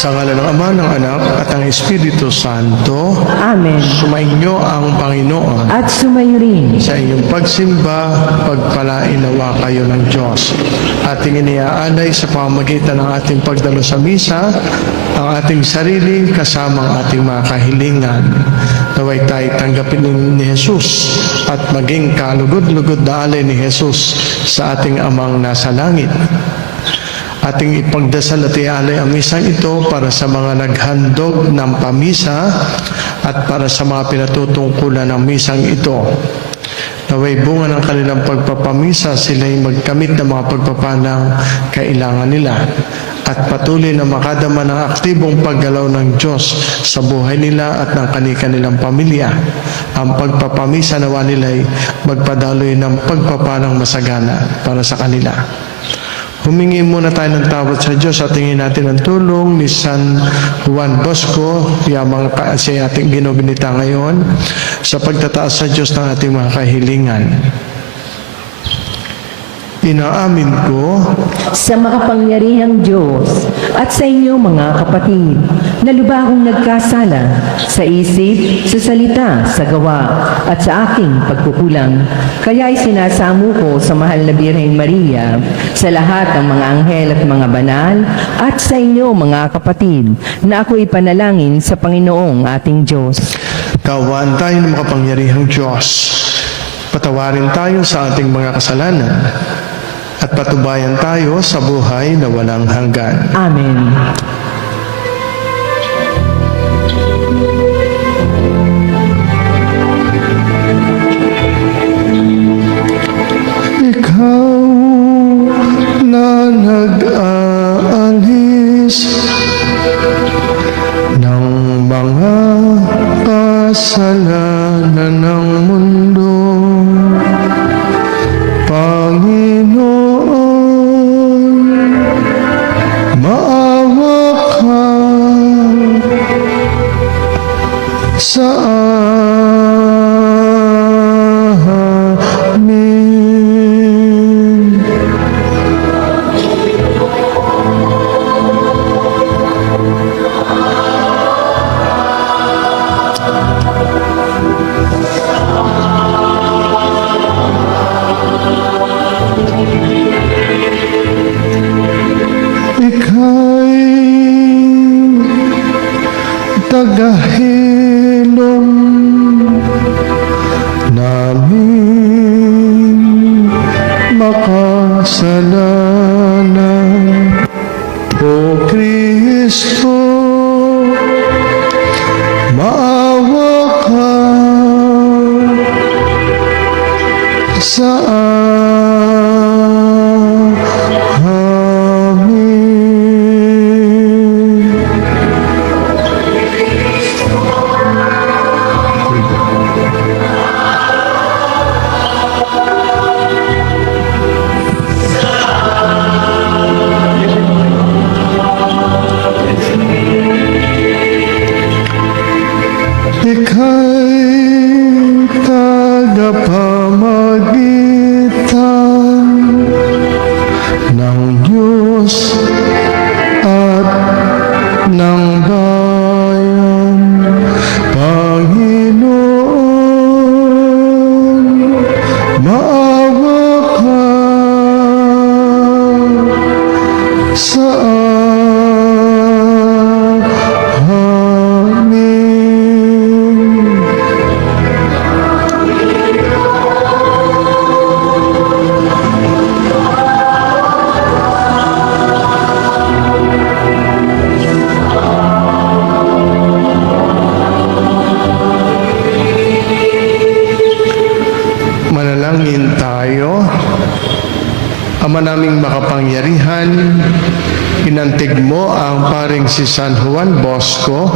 Sa ngalan ng Ama, ng Anak, at ng Espiritu Santo. Amen. Sumainyo ang Panginoon. At sumayo rin. Sa inyong pagsimba, pagpalain nawa kayo ng Diyos. Ating iniaalay sa pamamagitan ng ating pagdalo sa misa, ang ating sarili kasama ang ating mga kahilingan. Naway tayo tanggapin ni Jesus at maging kalugod-lugod na alay ni Jesus sa ating Amang nasa langit. Ating ipagdasal at ialay ang misang ito para sa mga naghandog ng pamisa at para sa mga pinatutungkulan ng misang ito. Naway bunga ng kanilang pagpapamisa, sila'y magkamit ng mga pagpapanang kailangan nila at patuloy na makadama ng aktibong paggalaw ng Diyos sa buhay nila at ng kanilang pamilya. Ang pagpapamisa nawa nila'y magpadaloy ng pagpapanang masagana para sa kanila. Humingi muna tayo ng tawad sa Diyos at tingin natin ang tulong ni San Juan Bosco, yamang siya ating ginobinita ngayon, sa pagtataas sa Diyos ng ating mga kahilingan. Inaamin ko Sa makapangyarihang Diyos at sa inyo mga kapatid, na lubha akong nagkasala sa isip, sa salita, sa gawa, at sa aking pagkukulang. Kaya'y sinasamo ko sa mahal na Birheng Maria, sa lahat ng mga anghel at mga banal, at sa inyo mga kapatid, na ako'y panalangin sa Panginoong ating Diyos. Kaawaan tayo ng makapangyarihang Diyos. Patawarin tayo sa ating mga kasalanan at patubayan tayo sa buhay na walang hanggan. Amen. Ikaw na nag-aalis ng mga kasalanan ng mundo, Panginoon, maawa ka sa amin. Ika'y tagahilom namin makasalanan. O Kristo, maawa ka sa amin. Ika'y tagapamagitan ng Diyos at ng bayan. Panginoon, maawa ka sa amin. Manalangin tayo. Ama naming makapangyarihan, inantig mo ang paring si San Juan Bosco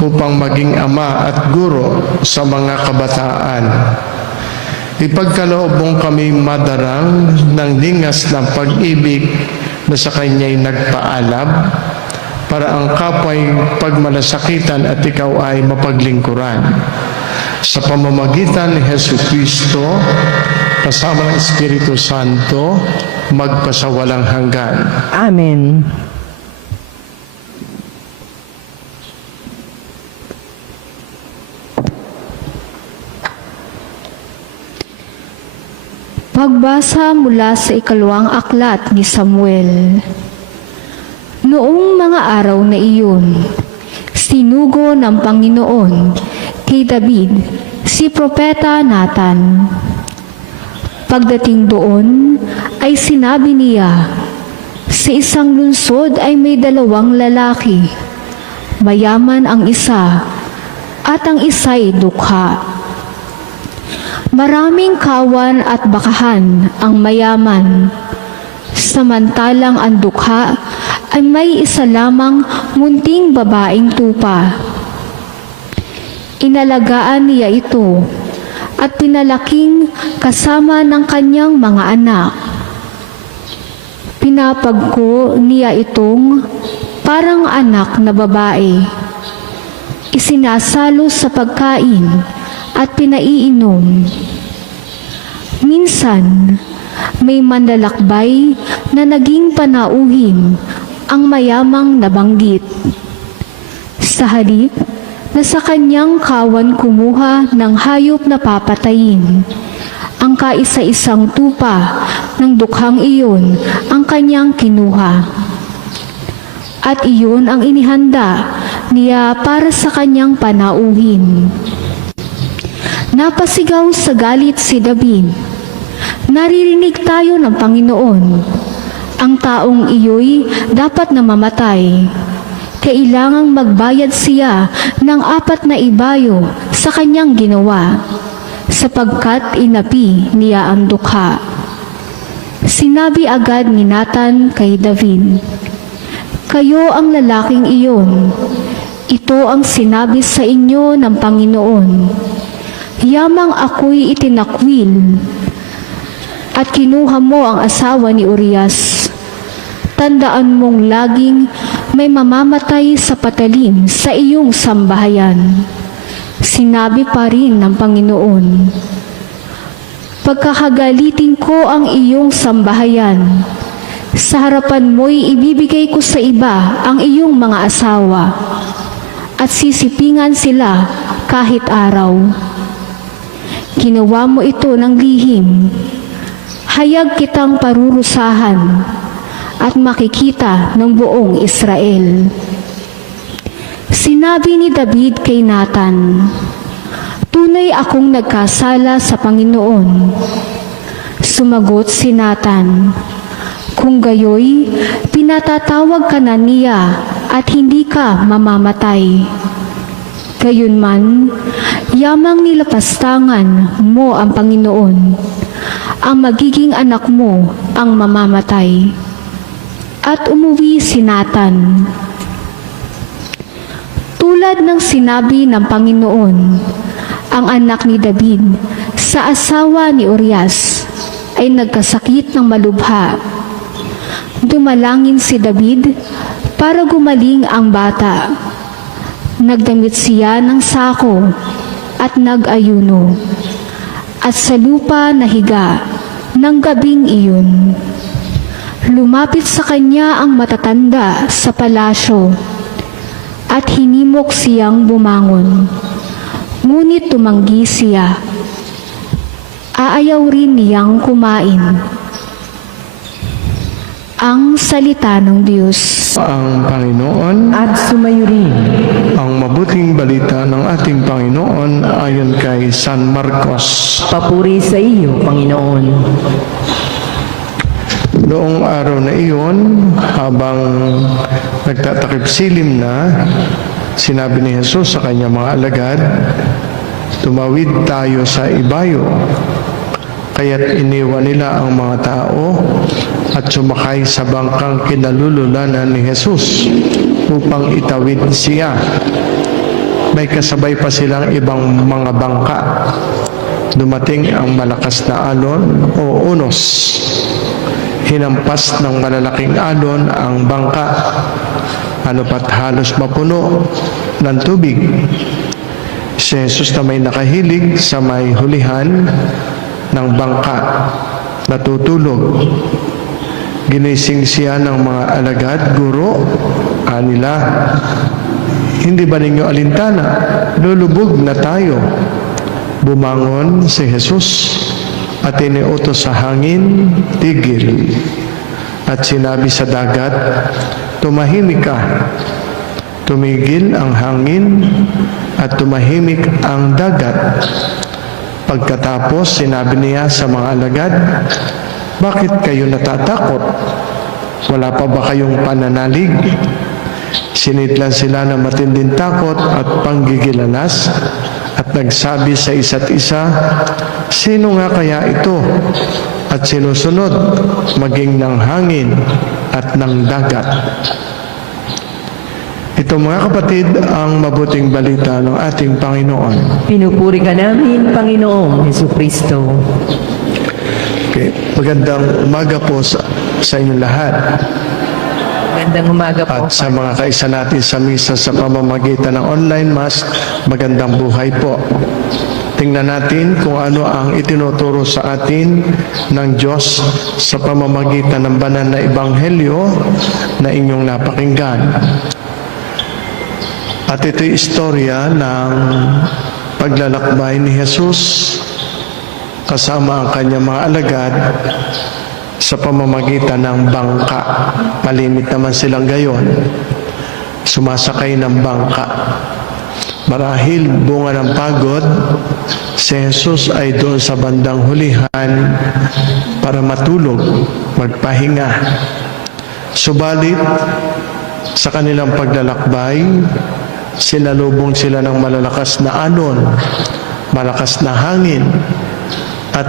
upang maging ama at guro sa mga kabataan. Ipagkaloob mong kami madarang ng lingas ng pag-ibig na sa kanya'y nagpaalab para ang kapwa'y pagmalasakitan at ikaw ay mapaglingkuran. Sa pamamagitan ni Jesucristo, kasama ng Espiritu Santo, magpasawalang hanggan. Amen. Pagbasa mula sa ikalawang aklat ni Samuel. Noong mga araw na iyon, sinugo ng Panginoon kay David si Propeta Nathan. Pagdating doon ay sinabi niya, sa isang lungsod ay may 2 lalaki, mayaman ang isa at ang isa'y dukha. Maraming kawan at bakahan ang mayaman, samantalang ang dukha ay may isa lamang munting babaeng tupa. Inalagaan niya ito at pinalaking kasama ng kanyang mga anak. Pinapagko niya itong parang anak na babae. Isinasalo sa pagkain at pinaiinom. Minsan, may manlalakbay na naging panauhin ang mayamang nabanggit. Sa halip na sa kanyang kawan kumuha ng hayop na papatayin, ang kaisa-isang tupa ng dukhang iyon ang kanyang kinuha. At iyon ang inihanda niya para sa kanyang panauhin. Napasigaw sa galit si David. Naririnig tayo ng Panginoon. Ang taong iyo'y dapat na mamatay. Kailangang magbayad siya ng 4 na ibayo sa kanyang ginawa, sapagkat inapi niya ang dukha. Sinabi agad ni Nathan kay David, "Kayo ang lalaking iyon. Ito ang sinabi sa inyo ng Panginoon. Yamang ako'y itinakwil at kinuha mo ang asawa ni Urias. Tandaan mong laging may mamamatay sa patalim sa iyong sambahayan." Sinabi pa rin ng Panginoon, "Pagkakagalitin ko ang iyong sambahayan, sa harapan mo'y ibibigay ko sa iba ang iyong mga asawa, at sisipingan sila kahit araw. Ginawa mo ito ng lihim. Hayag kitang parurusahan at makikita ng buong Israel." Sinabi ni David kay Nathan, "Tunay akong nagkasala sa Panginoon." Sumagot si Nathan, "Kung gayoy, pinatatawag ka na niya at hindi ka mamamatay. Gayunman, yamang nilapastangan mo ang Panginoon, ang magiging anak mo ang mamamatay." At umuwi si Nathan. Tulad ng sinabi ng Panginoon, ang anak ni David sa asawa ni Urias ay nagkasakit ng malubha. Dumalangin si David para gumaling ang bata. Nagdamit siya ng sako at nag-ayuno, at sa lupa nahiga ng gabing iyon. Lumapit sa kanya ang matatanda sa palasyo at hinimok siyang bumangon. Ngunit tumanggi siya. Aayaw rin niyang kumain. Ang salita ng Diyos. Ang Panginoon, At sumayo rin. ang mabuting balita ng ating Panginoon ayon kay San Marcos. Papuri sa iyo, Panginoon. Noong araw na iyon, habang nagtatakip silim na, sinabi ni Jesus sa kanyang mga alagad, "Tumawid tayo sa ibayo." Kaya't iniwan nila ang mga tao at sumakay sa bangkang kinalululanan ni Jesus upang itawid siya. May kasabay pa silang ibang mga bangka. Dumating ang malakas na alon o unos. Hinampas ng malalaking alon ang bangka. Ano pat halos mapuno ng tubig. Si Jesus na may nakahilig sa may hulihan ng bangka, natutulog. Ginising siya ng mga alagad, "Guro," anila, "hindi ba ninyo alintana? Lulubog na tayo." Bumangon si Jesus at iniutos sa hangin, tigil. At sinabi sa dagat, tumahimik ka. Tumigil ang hangin at tumahimik ang dagat. Pagkatapos, sinabi niya sa mga alagad, bakit kayo natatakot? Wala pa ba kayong pananalig? Sinidlan sila ng matinding takot at panggigilalas at nagsabi sa isa't isa, sino nga kaya ito? At sinusunod maging ng hangin at ng dagat. Ito mga kapatid ang mabuting balita ng ating Panginoon. Pinupuri ka namin, Panginoong Hesukristo. Okay. Magandang umaga po sa inyong lahat. Magandang umaga po. At sa mga kaisa natin sa misa sa pamamagitan ng online mass, magandang buhay po. Tingnan natin kung ano ang itinuturo sa atin ng Diyos sa pamamagitan ng banal na ebanghelyo na inyong napakinggan. At ito'y istorya ng paglalakbay ni Jesus kasama ang kanyang mga alagad sa pamamagitan ng bangka. Malimit naman silang gayon. Sumasakay ng bangka. Marahil bunga ng pagod, si Jesus ay doon sa bandang hulihan para matulog, magpahinga. Subalit, sa kanilang paglalakbay, sinalubong sila ng malalakas na alon, malakas na hangin, at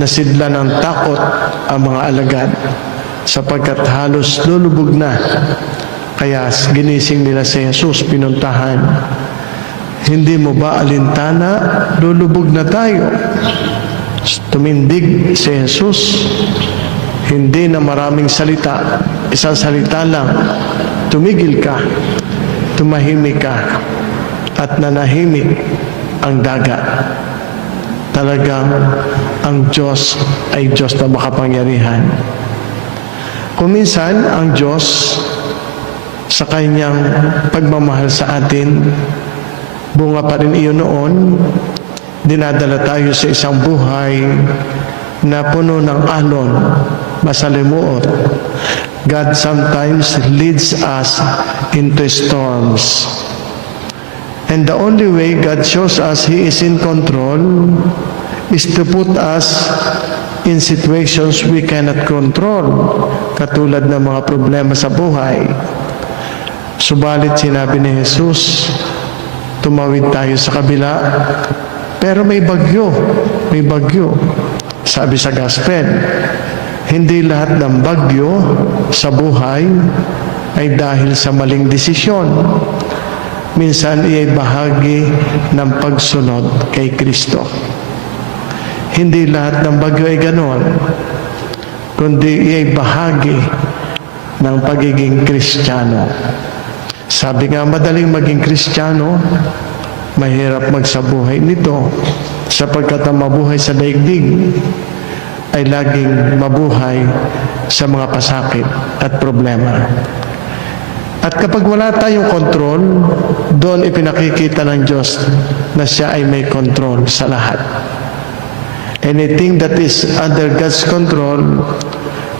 nasidla ng takot ang mga alagad sapagkat halos lulubog na. Kaya ginising nila si Jesus, pinuntahan. Hindi mo ba alintana? Lulubog na tayo. Tumindig si Jesus. Hindi na maraming salita. Isang salita lang. Tumigil ka. Tumahimik ka. At nanahimik ang dagat. Talagang ang Diyos ay Diyos na makapangyarihan. Kung minsan, ang Diyos sa kanyang pagmamahal sa atin, bunga pa rin iyon noon, dinadala tayo sa isang buhay na puno ng alon, masalimuot. God sometimes leads us into storms. And the only way God shows us He is in control is to put us in situations we cannot control, katulad ng mga problema sa buhay. Subalit sinabi ni Jesus, tumawid tayo sa kabila, pero may bagyo, may bagyo. Sabi sa gospel, hindi lahat ng bagyo sa buhay ay dahil sa maling desisyon. Minsan iya'y bahagi ng pagsunod kay Kristo. Hindi lahat ng bagyo ay ganon, kundi iya'y bahagi ng pagiging Kristiyano. Sabi nga, madaling maging Kristiyano, mahirap magsabuhay nito, sapagkat ang mabuhay sa daigdig ay laging mabuhay sa mga pasakit at problema. At kapag wala tayong kontrol, doon ipinakikita ng Diyos na siya ay may kontrol sa lahat. Anything that is under God's control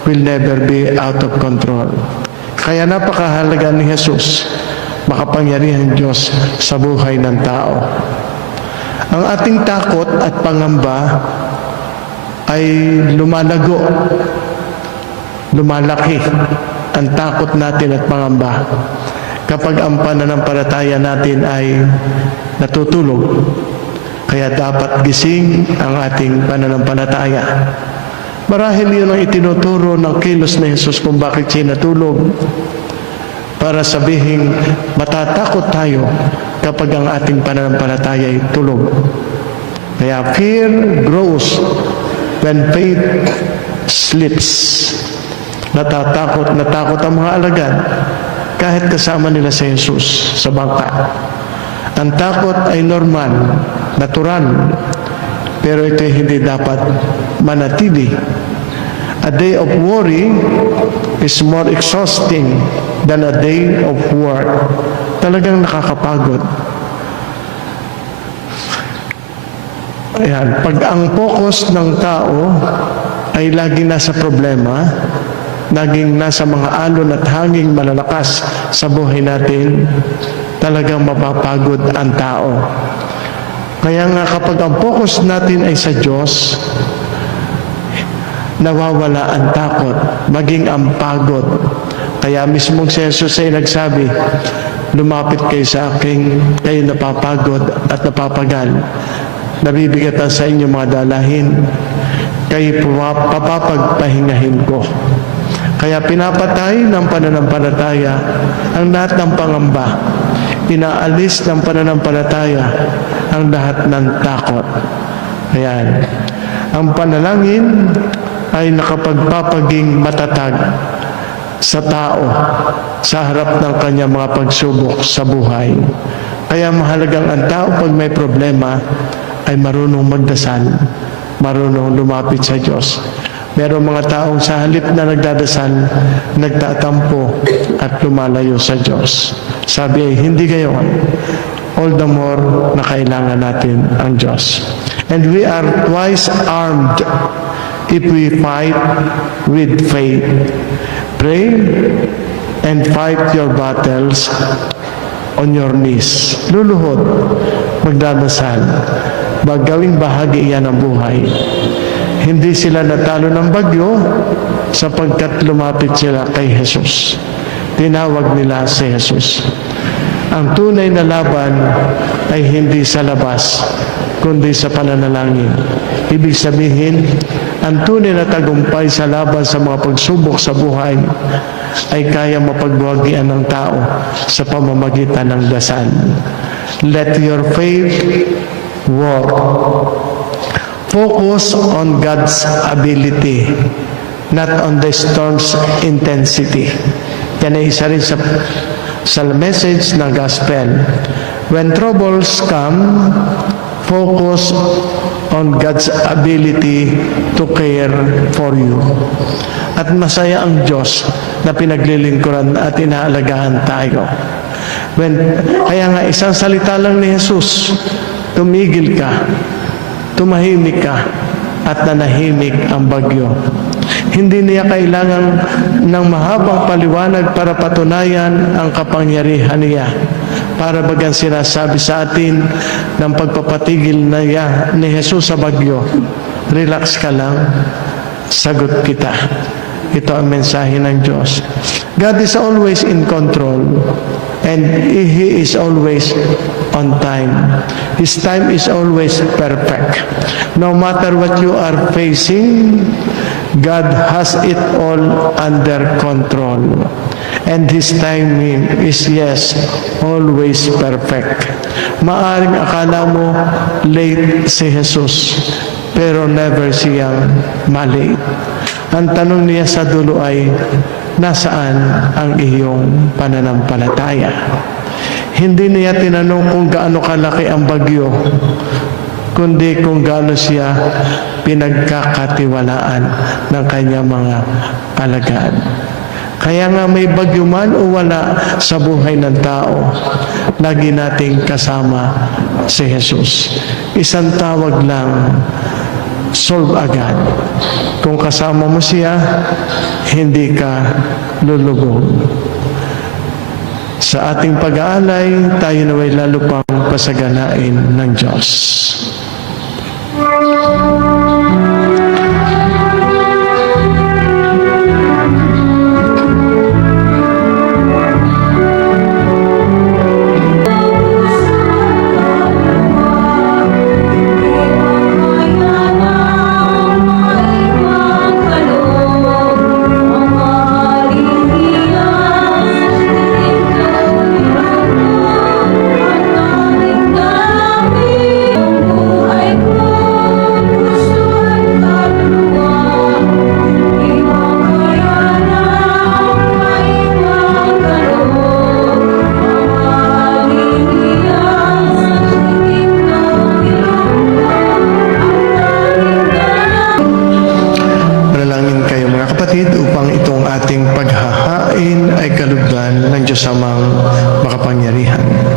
will never be out of control. Kaya napakahalaga ni Jesus, makapangyarihan Diyos sa buhay ng tao. Ang ating takot at pangamba ay lumalago, lumalaki ang takot natin at pangamba kapag ang pananampalataya natin ay natutulog. Kaya dapat gising ang ating pananampalataya. Marahil yun ang itinuturo ng kilos ni Jesus kung bakit siya natulog. Para sabihin, matatakot tayo kapag ang ating pananampalataya ay tulog. Kaya fear grows when faith sleeps. Natakot ang mga alagad kahit kasama nila si Jesus sa bangka. Ang takot ay normal, natural, pero ito hindi dapat manatili. A day of worry is more exhausting than a day of work. Talagang nakakapagod. Ayan, pag ang focus ng tao ay laging nasa problema, laging nasa mga alon at hanging malalakas sa buhay natin, talagang mapapagod ang tao. Kaya nga kapag ang focus natin ay sa Diyos, nawawala ang takot, maging ang pagod. Kaya mismong si Jesus ay nagsabi, lumapit kayo sa akin, kayo napapagod at napapagal. Nabibigatan sa inyo mga dalahin, kayo papapagpahingahin ko. Kaya pinapatay ng pananampalataya ang lahat ng pangamba. Inaalis ng pananampalataya ang lahat ng takot. Ayan. Ang panalangin ay nakapagpapaging matatag sa tao sa harap ng kanyang mga pagsubok sa buhay. Kaya mahalagang ang tao pag may problema ay marunong magdasal, marunong lumapit sa Diyos. Merong mga taong sa halip na nagdadasal, nagtatampo at lumalayo sa Diyos. Sabi ay hindi gayon. All the more na kailangan natin ang Diyos. And we are twice armed if we fight with faith. Pray and fight your battles on your knees. Luluhod, magdadasal. Gawing bahagi iyan ng buhay. Hindi sila natalo ng bagyo sapagkat lumapit sila kay Jesus. Tinawag nila si Jesus. Ang tunay na laban ay hindi sa labas, kundi sa pananalangin. Ibig sabihin, ang tunay na tagumpay sa laban sa mga pagsubok sa buhay ay kaya mapagbuhagian ng tao sa pamamagitan ng dasal. Let your faith work. Focus on God's ability, not on the storm's intensity. Yan ay isa rin sa message ng gospel. When troubles come, focus on God's ability to care for you. At masaya ang Diyos na pinaglilingkuran at inaalagaan tayo. Kaya nga isang salita lang ni Jesus, tumigil ka, tumahimik ka, at nanahimik ang bagyo. Hindi niya kailangan ng mahabang paliwanag para patunayan ang kapangyarihan niya. Para bagang sinasabi sa atin ng pagpapatigil niya ni Jesus sa bagyo, relax ka lang, sagot kita. Ito ang mensahe ng Diyos. God is always in control and He is always on time. His time is always perfect. No matter what you are facing, God has it all under control. And His timing is, yes, always perfect. Maaring akala mo late si Jesus, pero never siyang mali. Ang tanong niya sa dulo ay, nasaan ang iyong pananampalataya? Hindi niya tinanong kung gaano kalaki ang bagyo, kundi kung gaano siya pinagkakatiwalaan ng kanyang mga alagad. Kaya nga may bagyo man o wala sa buhay ng tao, lagi nating kasama si Jesus. Isang tawag lang, solve agad. Kung kasama mo siya, hindi ka lulubog. Sa ating pag-aalay, tayo naway lalo pang pasaganain ng Diyos. Ang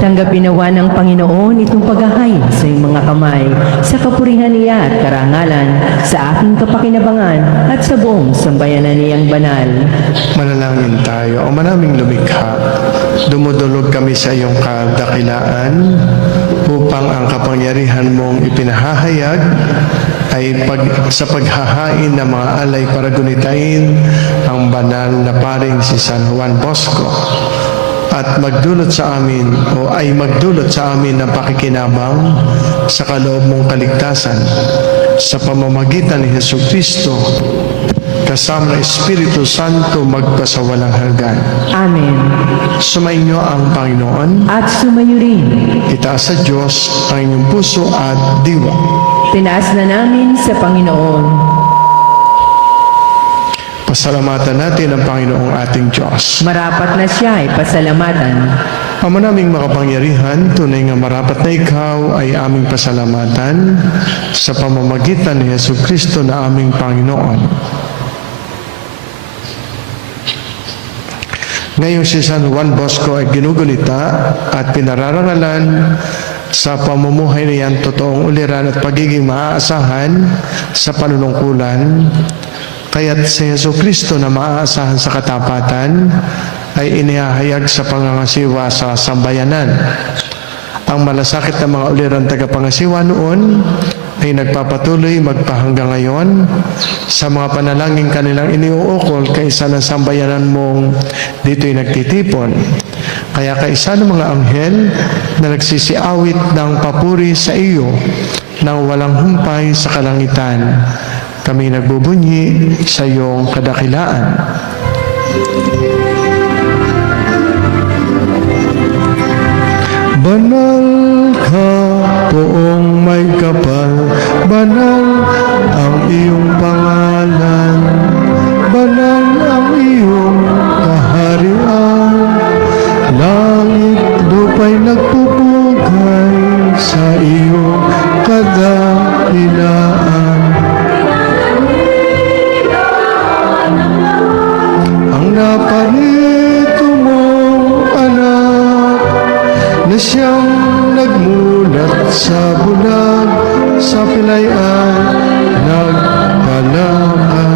Tanggapin nawa ng Panginoon itong paghahayag sa iyong mga kamay, sa kapurihan niya at karangalan, sa aking kapakinabangan at sa buong sambayanan niyang banal. Manalangin tayo. O manaming lumikha, dumudulog kami sa iyong kadakilaan upang ang kapangyarihan mong ipinahahayag ay sa paghahain ng mga alay para gunitain ang banal na paring si San Juan Bosco at magdulot sa amin ng pakikinabang sa kaloob mong kaligtasan sa pamamagitan ni Jesucristo kasama ng Espiritu Santo magpasawalang hanggan. Amen. Sumainyo ang Panginoon. At sumayo rin. Itaas sa Diyos ang inyong puso at diwa. Tinaas na namin sa Panginoon. Pasalamatan natin ang Panginoong ating Diyos. Marapat na siya ay pasalamatan. Ama naming makapangyarihan, tunay nga marapat na ikaw ay aming pasalamatan sa pamamagitan ni Jesucristo na aming Panginoon. Ngayong si San Juan Bosco ay ginugunita at pinararangalan sa pamumuhay niyan totoong uliran at pagiging maaasahan sa panunungkulan, kaya't si Jesucristo na maaasahan sa katapatan ay inihahayag sa pangangasiwa sa sambayanan. Ang malasakit na mga uliran tagapangasiwa noon ay nagpapatuloy magpahanggang ngayon sa mga panalangin kanilang iniuukol kaisa ng sambayanan mong dito'y nagtitipon. Kaya kaisa ng mga anghel na nagsisiawit ng papuri sa iyo nang walang humpay sa kalangitan, kami nagbubunyi sa iyong kadakilaan. Banal ka, poong may kapal, banal ang iyong pangalan, banal ang iyong kaharian, langit lupa'y nagpupugay sa iyong kadakilaan. Ang naparito mong anak na siyang nagmulat sa bulag, sa pilay ay nagpalakan.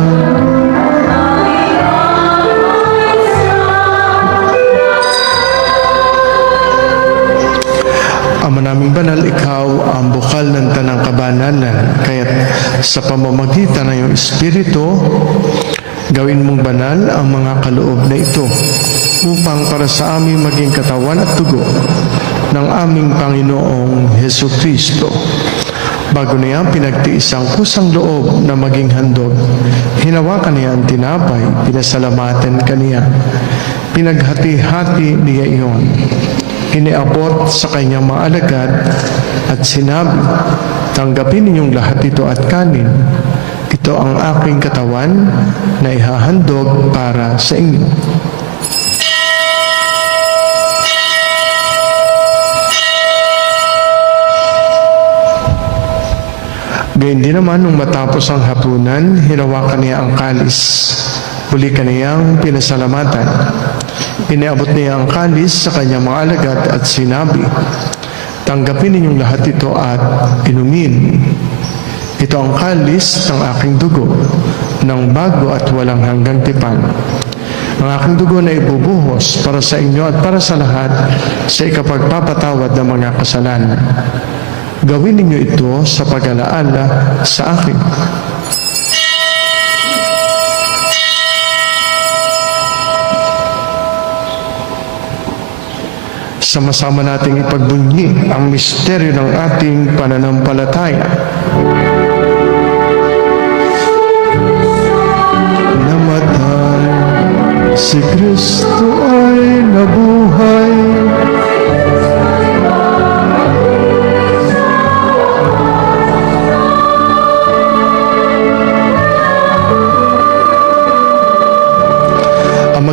Ama naming banal, ikaw ang bukal ng tanang kabanalan, kaya't sa pamamagitan ng iyong Espiritu, gawin mong banal ang mga kaloob na ito upang para sa amin maging katawan at dugo ng aming Panginoong Jesucristo. Bago niya pinagtiis ang kusang loob na maging handog, hinawakan niya ang tinapay, pinasalamatan kaniya, pinaghati-hati niya iyon, iniabot sa kanyang mga alagad at sinabi, tanggapin ninyong lahat ito at kanin. Ito ang aking katawan na ihahandog para sa inyo. Gayun din naman, nung matapos ang hapunan, hinawakan niya ang kalis. Huli kaniyang pinasalamatan. Iniabot niya ang kalis sa kanyang mga alagad at sinabi, tanggapin ninyong lahat ito at inumin. Ito ang kalis ng aking dugo, ng bago at walang hanggang tipan. Ang aking dugo na ibubuhos para sa inyo at para sa lahat sa ikapagpapatawad ng mga kasalanan. Gawin ninyo ito sa pag-alaala sa akin. Sama-sama nating ipagbunyi ang misteryo ng ating pananampalataya. Namatay si Kristo ay nabuhay.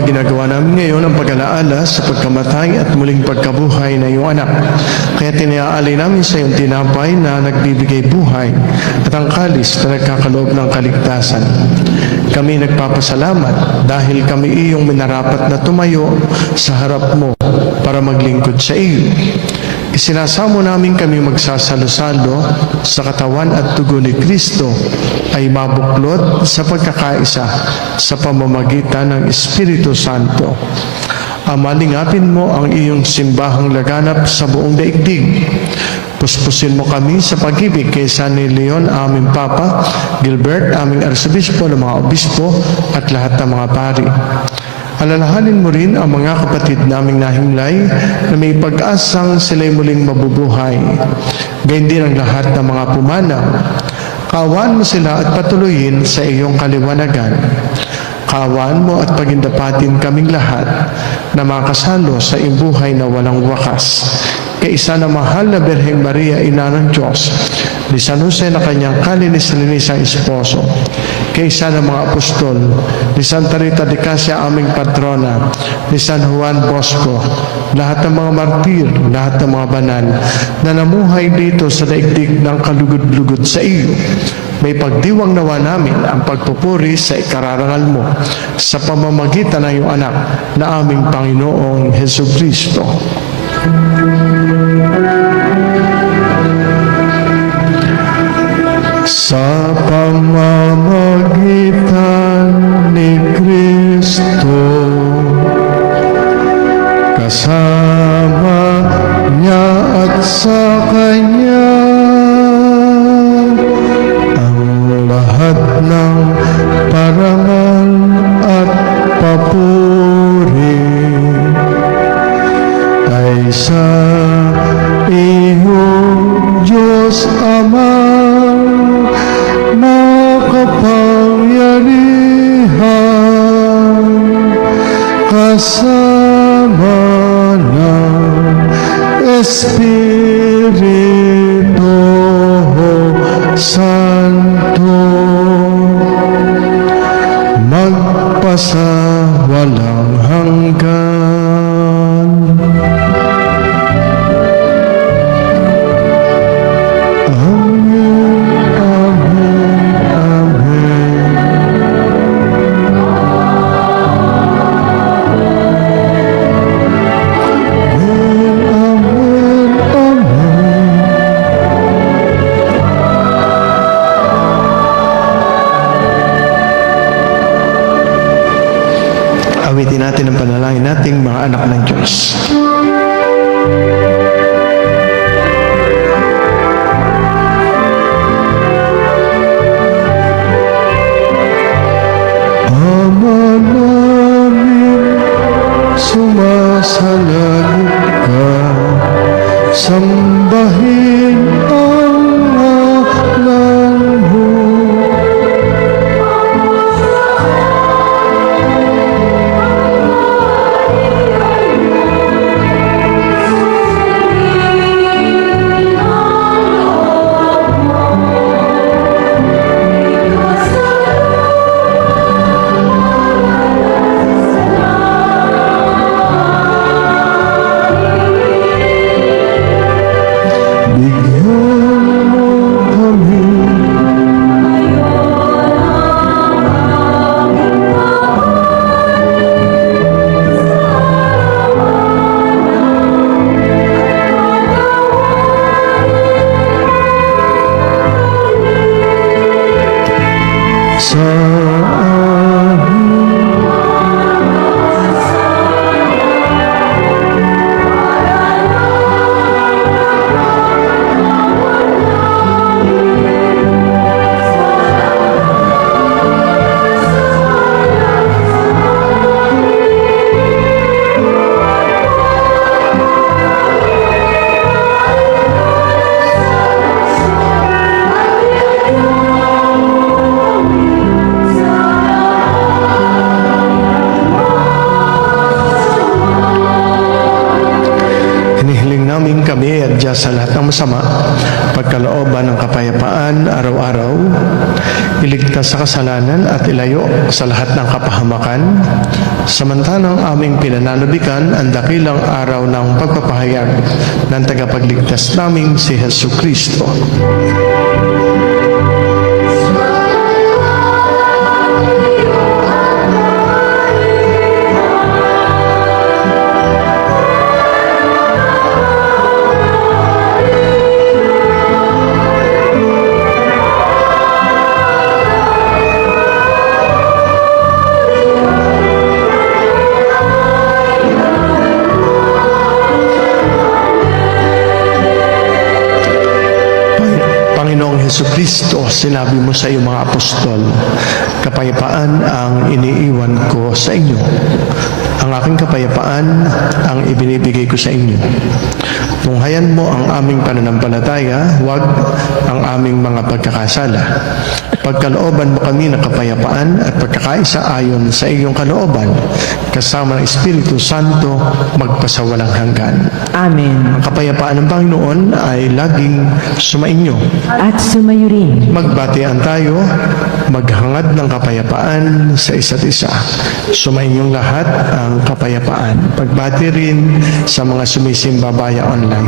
Ginagawa namin ngayon ang pag-alaala sa pagkamatay at muling pagkabuhay na iyong anak. Kaya tiniaalay namin sa iyong tinapay na nagbibigay buhay at ang kalis na nagkakaloob ng kaligtasan. Kami nagpapasalamat dahil kami iyong minarapat na tumayo sa harap mo para maglingkod sa iyo. Isinasamo namin kami magsasalo-salo sa katawan at dugo ni Kristo ay mabuklod sa pagkakaisa sa pamamagitan ng Espiritu Santo. Amalingapin mo ang iyong simbahang laganap sa buong daigdig. Puspusin mo kami sa pag-ibig kay San Leon, aming Papa, Gilbert, aming Arsobispo, ng mga obispo at lahat ng mga pari. Alalahanin mo rin ang mga kapatid naming nahimlay na may pag-asang sila'y muling mabubuhay. Gayun din ang lahat ng mga pumanaw. Kaawaan mo sila at patuloyin sa iyong kaliwanagan. Kaawaan mo at pagindapatin kaming lahat na makasalo sa imbuhay na walang wakas. Kaisa na mahal na Birheng Maria, Ina ng Diyos, ni San Jose na kanyang kalinis-linisang esposo, kaisa ng mga apostol, ni Santa Rita de Casia, aming patrona, ni San Juan Bosco, lahat ng mga martir, lahat ng mga banal na namuhay dito sa daigdig ng kalugod-lugod sa iyo. May pagdiwang nawa namin ang pagpupuri sa ikararangal mo sa pamamagitan ng iyong anak na aming Panginoong Hesukristo. Sa pamamagitan ni Kristo, kasama niya at sa Kanya, ang lahat ng parangal at papuri ay sa iyo, Diyos Ama, makapangyarihan, kasama ng Espiritu Santo, magpasawalang hanggan. Awitin natin ang panalangin nating mga anak ng Diyos. Ama namin, sumasalangit ka, sambahin ang ngalan mo. sa lahat ng masama, pagkalooban ng kapayapaan araw-araw, iligtas sa kasalanan at ilayo sa lahat ng kapahamakan, samantalang aming pinanalubikan ang dakilang araw ng pagpapahayag ng tagapagligtas naming si Jesucristo. Panginoong Hesukristo, sinabi mo sa iyong mga apostol, kapayapaan ang iniiwan ko sa inyo. Ang aking kapayapaan ang ibinibigay ko sa inyo. Tunghayan mo ang aming pananampalataya, huwag ang aming mga pagkakasala. Pagkalooban mo kami ng kapayapaan at pagkakaisa ayon sa iyong kalooban, kasama ng Espiritu Santo, magpasawalang hanggan. Amen. Ang kapayapaan ng Panginoon ay laging sumainyo. At sumayo rin. Magbatian tayo, maghangad ng kapayapaan sa isa't isa. Sumainyong lahat ang kapayapaan. Pagbati rin sa mga sumisimba via online.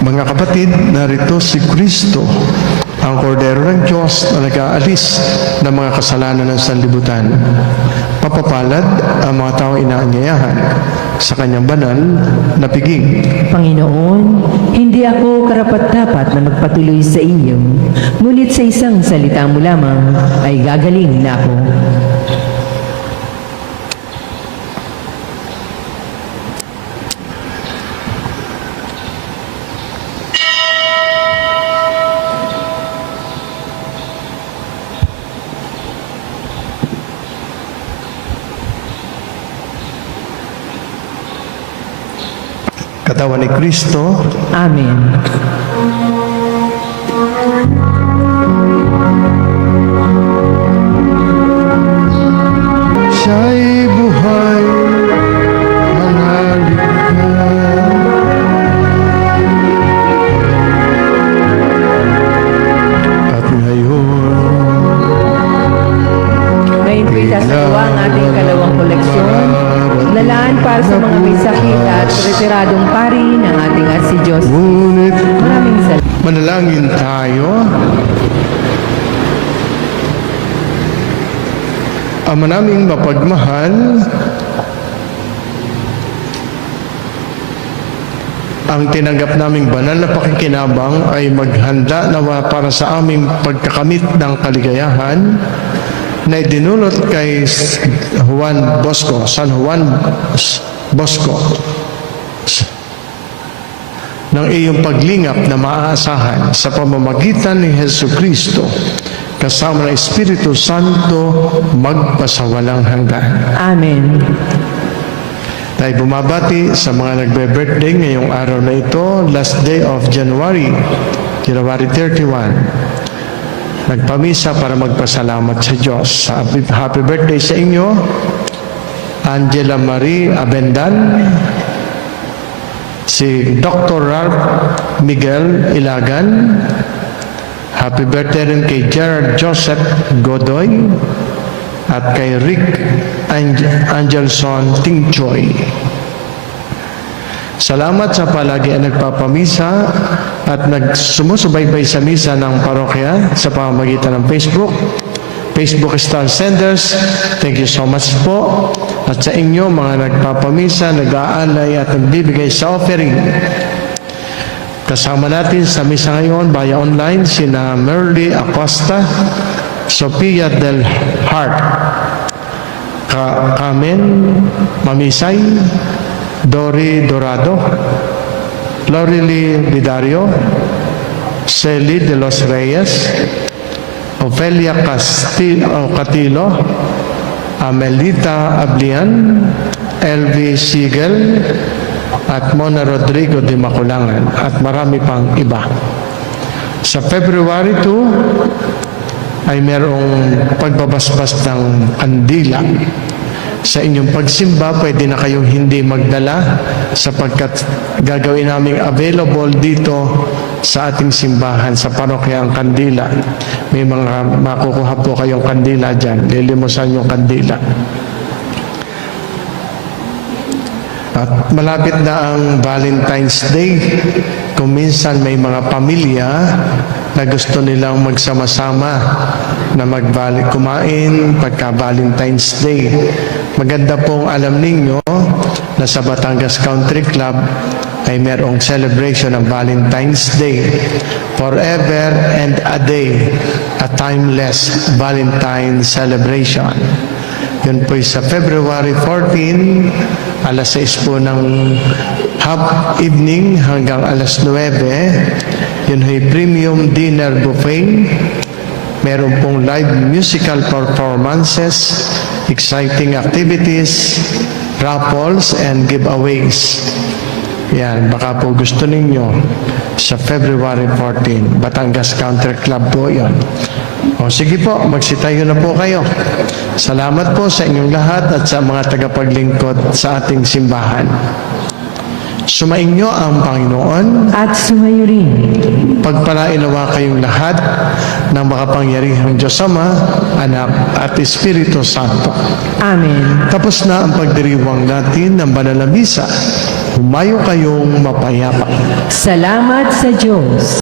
Mga kapatid, narito si Kristo, ang kordero ng Diyos na nag-aalis ng mga kasalanan ng sanlibutan. Papapalad ang mga taong inaanyayahan sa kanyang banal na piging. Panginoon, hindi ako karapat-dapat na magpatuloy sa iyo, ngunit sa isang salita mo lamang ay gagaling na ako. Katawan ni Kristo, Amen. siya'y buhay, manalig ka. At ngayon, Ngayon po'y sasagawa ang ating kalawang koleksyon. Lalaan para sa mga may sakit at retiradong pari ng ating si Diyos. ngunit Maraming salamat. manalangin tayo. Ama naming mapagmahal, ang tinanggap naming banal na pakikinabang ay maghanda nawa para sa aming pagkakamit ng kaligayahan na idinulot kay San Juan Bosco ng iyong paglingap na maaasahan sa pamamagitan ni Jesucristo kasama ng Espiritu Santo magpasawalang hanggan. Amen. Tayo bumabati sa mga nagbe-birthday ngayong araw na ito, last day of January 31. Nagpamisa para magpasalamat sa Diyos. Happy birthday sa inyo, Angela Marie Abendan, si Dr. Ralph Miguel Ilagan. Happy birthday rin kay Gerard Joseph Godoy at kay Rick Angelson Tingchoy. Salamat sa palagi ang nagpapamisa at sumusubaybay sa misa ng parokya sa pamamagitan ng Facebook Star Senders. Thank you so much po. At sa inyo mga nagpapamisa, nag-aalay at nagbibigay sa offering. Kasama natin sa misa ngayon via online sina Merly Acosta, Sophia Del Heart, Carmen Mamisay, Dory Dorado, Lorely Lidario, Celi de los Reyes, Ofelia Catilo, Amelita Ablian, Elvi Siegel, at Mona Rodrigo de Maculangan, at marami pang iba. Sa February 2 ay merong pagbabasbas ng kandila. Sa inyong pagsimba, pwede na kayong hindi magdala sapagkat gagawin namin available dito sa ating simbahan sa parokya ang kandila. May mga makukuha po kayong kandila dyan. Lilimusan yung kandila. At malapit na ang Valentine's Day. Kung minsan may mga pamilya na gusto nilang magsama-sama na kumain pagka Valentine's Day. Maganda pong alam ninyo na sa Batangas Country Club ay merong celebration ng Valentine's Day. Forever and a day, a timeless Valentine celebration. Yun po sa February 14, alas 6 po ng evening hanggang alas 9. Yun ay premium dinner buffet. Meron pong live musical performances, exciting activities, raffles, and giveaways. Yan, baka po gusto ninyo sa February 14, Batangas Country Club po yun. O sige po, magsitayo na po kayo. Salamat po sa inyong lahat at sa mga tagapaglingkod sa ating simbahan. Sumainyo ang Panginoon At sumayo rin. pagpalainawa kayong lahat ng makapangyarihang Diyos Ama, Anak at Espiritu Santo. Amen. Tapos na ang pagdiriwang natin ng banal na misa. Humayo kayong mapayapa. Salamat sa Diyos.